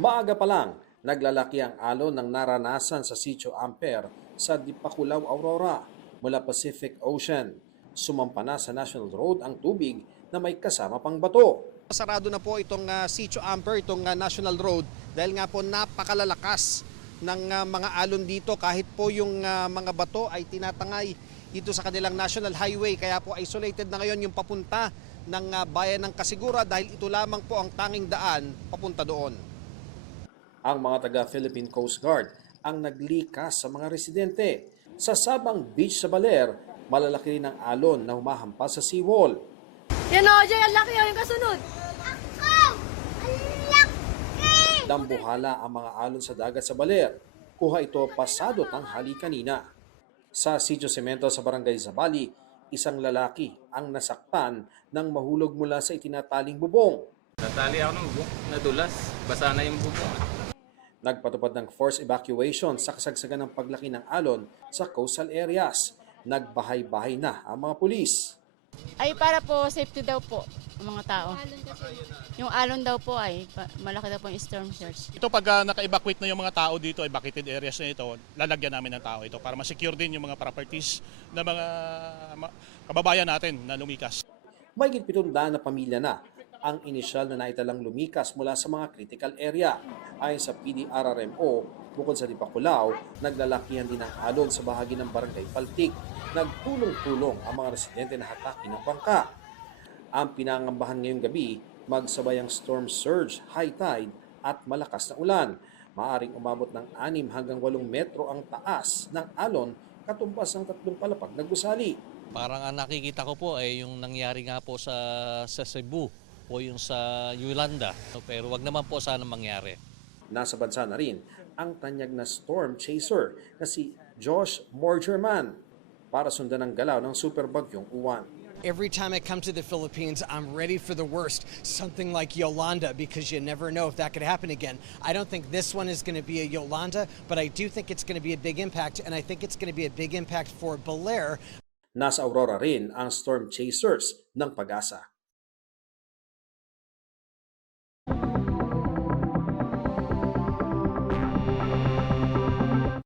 Maaga pa lang, naglalaki ang alon ng naranasan sa Sitio Ampere sa Dipakulaw, Aurora mula Pacific Ocean. Sumampa na sa National Road ang tubig na may kasama pang bato. Sarado na po itong Sitio Ampere, itong National Road dahil nga po napakalalakas ng mga alon dito kahit po yung mga bato ay tinatangay dito sa kanilang National Highway. Kaya po isolated na ngayon yung papunta ng bayan ng Kasigura dahil ito lamang po ang tanging daan papunta doon. Ang mga taga-Philippine Coast Guard ang naglikas sa mga residente. Sa Sabang Beach sa Baler, malalaki rin ang alon na humahampas sa seawall. Yan o, Jay, ang laki o yung kasunod. Ako! Ang laki! Dambuhala ang mga alon sa dagat sa Baler. Kuha ito pasado tanghali kanina. Sa Sitio Cemento sa Barangay Zabali, isang lalaki ang nasaktan nang mahulog mula sa itinataling bubong. Natali ako ng bubong, nadulas, basa na yung bubong. Nagpatupad ng forced evacuation sa kasagsagan ng paglaki ng alon sa coastal areas. Nagbahay-bahay na ang mga pulis. Ay para po safety daw po ng mga tao. Yung alon daw po ay malaki daw po yung storm surge. Ito pag naka-evacuate na yung mga tao dito, evacuated areas na ito, lalagyan namin ng tao ito para ma-secure din yung mga properties ng mga kababayan natin na lumikas. Mahigit 700 na pamilya na ang inisyal na naitalang lumikas mula sa mga critical area. Ayon sa PDRRMO, bukod sa Dipakulaw, naglalakihan din ang alon sa bahagi ng Barangay Paltik. Nagtulong-tulong ang mga residente na hataki ng bangka. Ang pinangambahan ngayong gabi, magsabay ang storm surge, high tide at malakas na ulan. Maaring umabot ng 6 hanggang 8 metro ang taas ng alon katumbas ng 3 palapag na gusali. Parang ang nakikita ko po ay yung nangyari nga po sa Cebu o yung sa Yolanda. Pero wag naman po sana mangyari. Nasa bansa na rin ang tanyag na storm chaser na si Josh Morgerman para sundan ang galaw ng superbagyong Uwan. Every time I come to the Philippines, I'm ready for the worst. Something like Yolanda, because you never know if that could happen again. I don't think this one is going to be a Yolanda, but I do think it's going to be a big impact, and I think it's going to be a big impact for Baler. Nasa Aurora rin ang storm chasers ng Pag-asa.